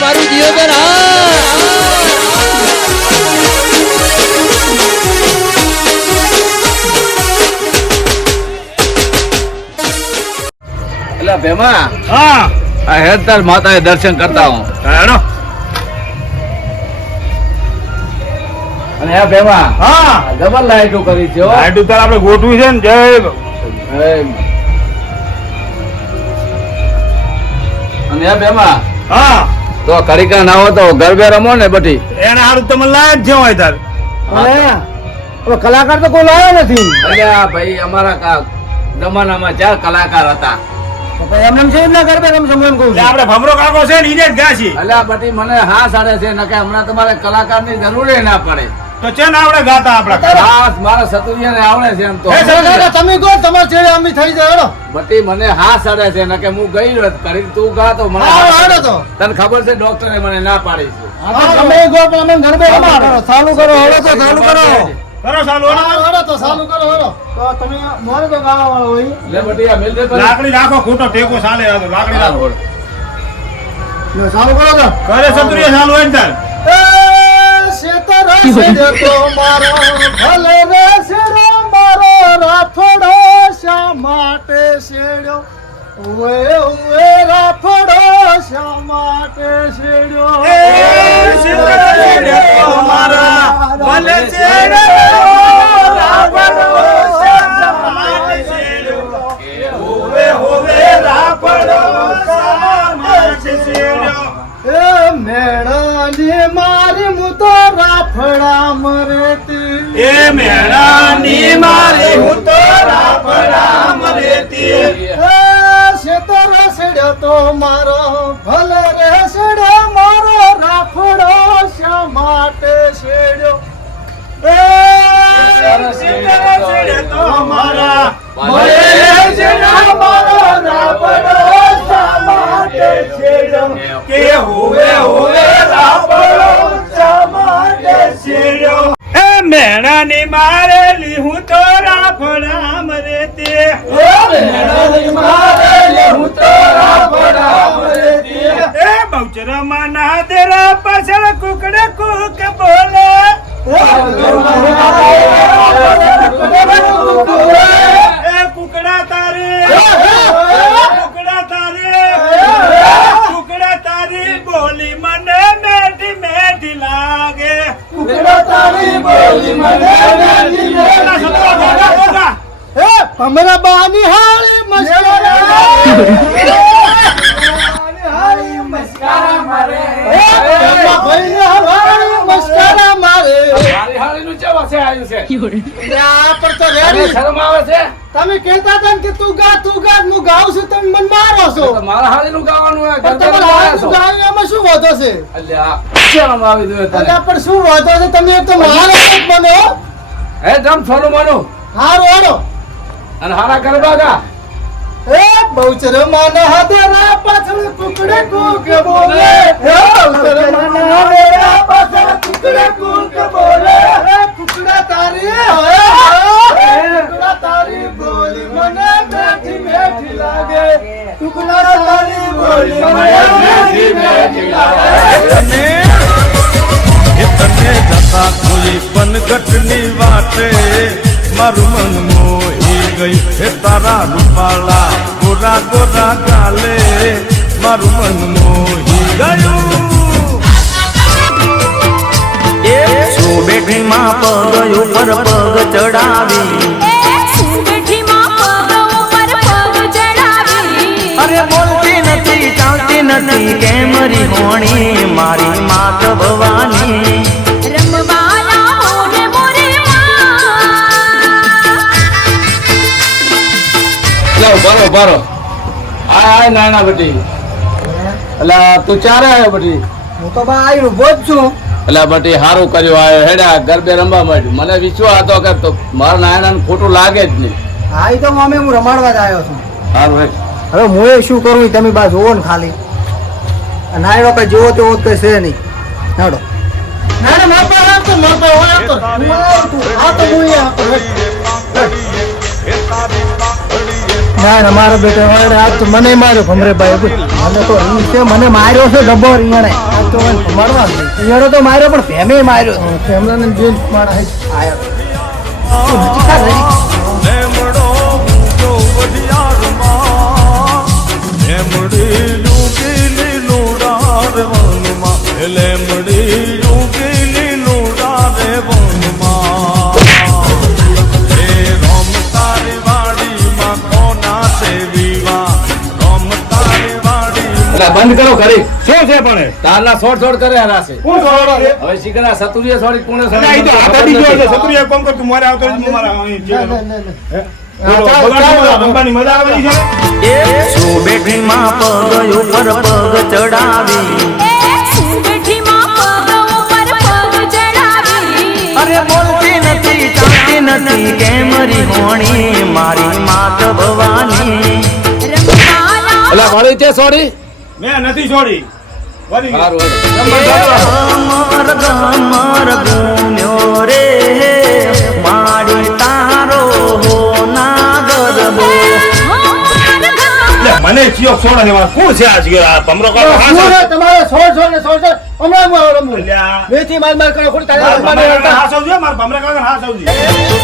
મારું જીવન હા એટલે ભેમા હા. આ હેડ માતાએ દર્શન કરતા હું હેડો. અને હે ભેમા હા. ડબલ લાઈટો કરી છે લાઈટો લાઈટ આપણે ગોઠવી છે ને જય અને આ ભેમા હા. તો કડીકા ના હો તો ગરબે રમો ને બધી. એને હારું તમે લાયક છે હોય તાર. કલાકાર તો કોઈ લાવ્યો નથી. અલ્યા ભાઈ અમારા જમાનામાં ચાર કલાકાર હતા. એમને એમ છે જ ના કરતા તમે એમ કહું એટલે આપણે ભમરો કાકો છે ને ઈને જ ગયા છીએ. અલ્યા બધી મને હા સાડે છે નકે હમણાં તમારે કલાકારની જરૂર ના પડે. તો છે ને આપણે ગાતા આપણા હા મારા સતુરિયા ને આવડે છે એમ તો. તમે કહો તમારે ચેડે અમી થઈ જાય હેડો. બટી મને હા સડે છે ને કે હું ગઈ રત કરી તું ગા તો મને હેડો તો. તને ખબર છે ડોક્ટરે મને ના પાડી છે. હા, તમે ગો પણ અમે ગરબે રમાડો. ચાલુ કરો હેડો તો ચાલુ કરો. કરો ચાલુ હેડો. તો ચાલુ કરો હેડો. તો તમે મોરે તો ગાવા વાળો હોય. લે બટી આ મિલ દે પર. લાકડી રાખો ખોટો ટેકો ચાલે લાકડી રાખો ચાલુ કરો તો. કરે સતુરિયા ચાલુ હોય ને તાર. એ શેતર તો મારો ભલે રે શેરો મારો રાફડો શા માટે શેડ્યો ઉવે ઉવે રાફડો શા મેળાની મારી હું તો રાફડા મરેતી એ મેળાની મારી હું તો રાફડા રહેતી. એ શેતર સેડ્યો તો મારો એ બહુચરામાં ના તેરા પાછળ કુકડે કુક બોલે એ કુકડા તારે કુકડા તારે કુકડા તારી બોલી મને મેઠી મેઠી લાગે પેલા સતરા ગોગા ગોગા. એ ભમરા બાની હાળી મસ્કરા મારે. મારી હાળીનું ચેવા છે આયુ છે? આ પર તો રેડી. શરમ આવે છે? તમે કહેતા હતા કે તું ગા તું ગા હું ગાઉં છું તમે મને મારો છો. મારા હાળીનું ગાવાનું હોય તમારે રમાયા હાથનું એમાં શું વાંધો છે? અલ્યા શરમ આવી જોઈએ તને પણ શું વાંધો છે? તમે એક તો મારો જ મને હે. જમ છોડું માનું. હારું હારો અને હારા કરવા ગા એ બહુચર માના હાથેરા પાછળ કુકડે કુક બોલે. એ બહુચર કુકડે કુક બોલે. કુકડા તારી કુકડા તારી બોલી મને લાગે. કુકડા તારી બોલી મને મેઠી ગોરા ગોરા ગાલે, મારું મન મોહી ગયું. બેઠીમાં પગ ઉપર પગ ચડાવી. નથી, ચાલતી નથી કેમરી હોણી મારી માત ભવાની? લો બારો બારો આ આ નાના બટી. એટલે તું ચારે આવ્યો બટી? હું તો બા આવી ઊભો જ છું. એટલે બટી સારું કર્યું આવ્યો હેડા ગરબે રમવા માંડ્યું. મને વિશ્વાસ હતો કે તો મારા નાના ખોટું લાગે જ નહીં. હા તો અમે હું રમાડવા જ આવ્યો છું. સારું હવે હું એ શું કરું તમે બા જોવો ને ખાલી. નાયડો કઈ જોવો તેવો જ કઈ છે નહીં. નાડો ના ના માપા આપતો માપા હોય આપતો હું આવતું. આ તો હું અહીંયા ના ના મારો બેટો આ આજ તો મને માર્યો ભમરેભાઈ મને તો છે મને માર્યો છે ડબ્બો રીંગણે આજ તો મારવા રીંગણો તો માર્યો પણ ફેમે માર્યો ભેમલાને જે મારા આયો. બંધ કરો ઘડી શું છે પણ? તારના સોડ સોડ કરે હરાશે કોણ સોડ હવે શીખના સતુરીએ સોડી કોણે સોડ આ તો આ બધી ગયો છે. છત્રીએ કોમ કરતું મારે આવતો હું મારા અહીં જે બોલો, બગાડો, રમવાની મજા આવેલી છે? શું પગ ઉપર પગ ચડાવી. અરે બોલતી નથી ચાલતી નથી કેમરી હોણી મારી માત ભવાની? એટલે તે છોડી મેં નથી છોડી. ના મને ચિયો છોડે છે મારે. કોણ છે આજ ગયો આ તમરો કાઢો, હા, શું તમારે સોળ સોળ ને સોળ સોળ. હમણાં હું રમું. અલ્યા, મેથી માર માર કરો ખોડી મારા તારે હા સૌજી, મારા ભમરા કાકાને હા સૌજી.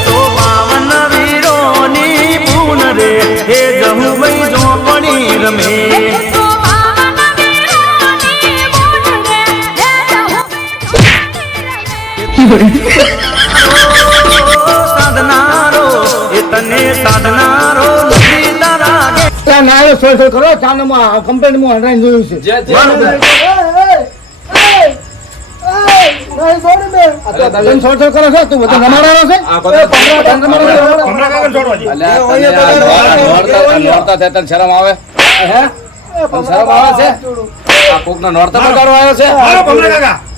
તો પાવન વીરોની પૂન રે હે જહુભાઈ ચોપડી રમે. સાધનારો એ તને સાધનારો ત્યાં નાયો સોળ સોળ કરો ચાને કમ્પ્લેન હું હંડરાઈને જોયું છે જે જે શરમ આવે શરમ આવે છે આ કોકનો નોરતા બગાડવા આવ્યો છે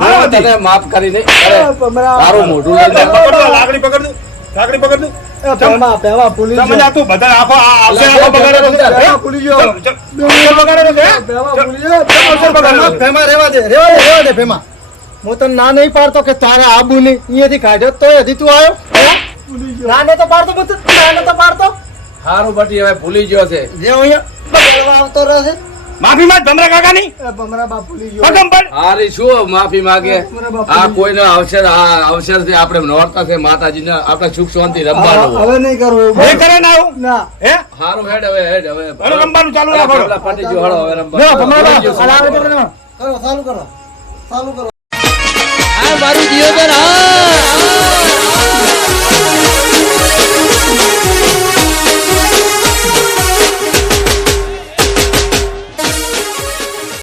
મારો. તને માફ કરી દે તારું મોઢું લઈને પકડ દો, લાકડી પકડ દો. લાકડી પકડ તું બધા આખો આવશે આખો છે. છે. હું? તને ના નહીં પાડતો કે તારે આબુ નહીં અહીંયાથી કાઢ્યો તો હજી તું આવ્યો? નાને તો પાડતો બધું નાનો તો પાડતો. હારું બટી હવે ભૂલી ગયો છે. જે અહીંયા. બગાડવા આવતો રહે છે. માફી માંગ ભમરા કાકા ની ભમરા બાપુ હારી શું માફી માંગે. આ કોઈનો અવસર આ અવસરથી આપણે નોરતા છે માતાજીને આપણે સુખ શાંતિ રમવાનું હવે નહીં કરવું એ કરે ના આવું? ના. હે? હારું હેડ હવે હેડ હવે. હવે રમવાનું ચાલુ રાખો. પેલા જો હળો હવે રમવાનું. ભમરા બાપ, કરો ચાલુ કરો ચાલુ કરો.